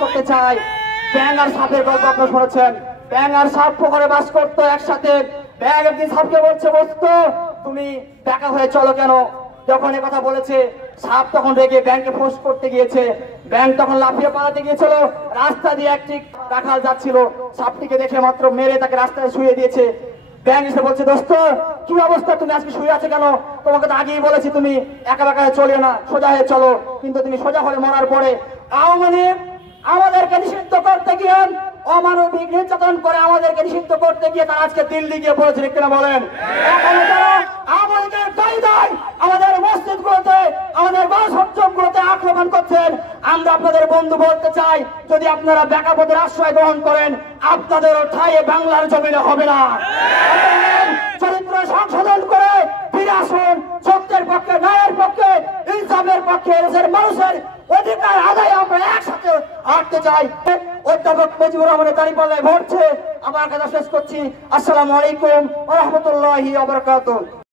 করতে চাই। ব্যাঙ আর সাপের গল্প আপনারা শুনেছেন। ব্যাঙ আর সাপ পুকুরে বাস করতো একসাথে। ব্যাঙ একদিন সাপকে বলছে, বস্ত তুমি বেকা হয়ে চলো কেন? যখন এ কথা বলেছে, সাপ তখন রেগে ব্যাঙকে ফোঁস করতে গিয়েছে। ব্যাঙ তখন লাফিয়ে পালাতে গিয়েছিল। রাস্তা দিয়ে একটি রাখাল যাচ্ছিল, সাপটিকে দেখে মাত্র মেরে তাকে রাস্তায় শুয়ে দিয়েছে। ব্যাঙ এসে বলছে, দোস্ত কি অবস্থা, তুমি আজকে শুয়ে আছো কেন? তোমাকে তো আগেই বলেছি তুমি একা বেকা চলিও না, সোজা হয়ে চলো। কিন্তু তুমি সোজা হয়ে মরার পরে আওয়ামী লীগ আমাদেরকে নিষিদ্ধ করতে গিয়ে, অমানবিক নির্যাতন করে আমাদেরকে নিষিদ্ধ করতে গিয়ে তারা আজকে দিল্লি গিয়ে বলেছে, কিনা বলেন? এখনো যারা আওয়ামী লীগের কায়দায় আমাদের মসজিদ গুলোতে, আমাদের গণসংযোগ গুলোতে আক্রমণ করছেন, আমরা আপনাদের বন্ধু বলতে চাই, যদি আপনারা বেকাপদের আশ্রয় গ্রহণ করেন, আপনাদেরও ঠাঁই বাংলার জমিনে হবে না। চরিত্র সংশোধন করে ফিরে আসুন, সত্যের পক্ষে, ন্যায়ের পক্ষে, ইনসাফের পক্ষে, দেশের মানুষের অধিকার আদায় আমরা একসাথে হাঁটতে চাই। অধ্যাপক মুজিবুর রহমানের দাঁড়িপাল্লায় ভরছে। আমার কথা শেষ করছি। আসসালামু আলাইকুম ওয়া রাহমাতুল্লাহি ওয়া বারাকাতুহু।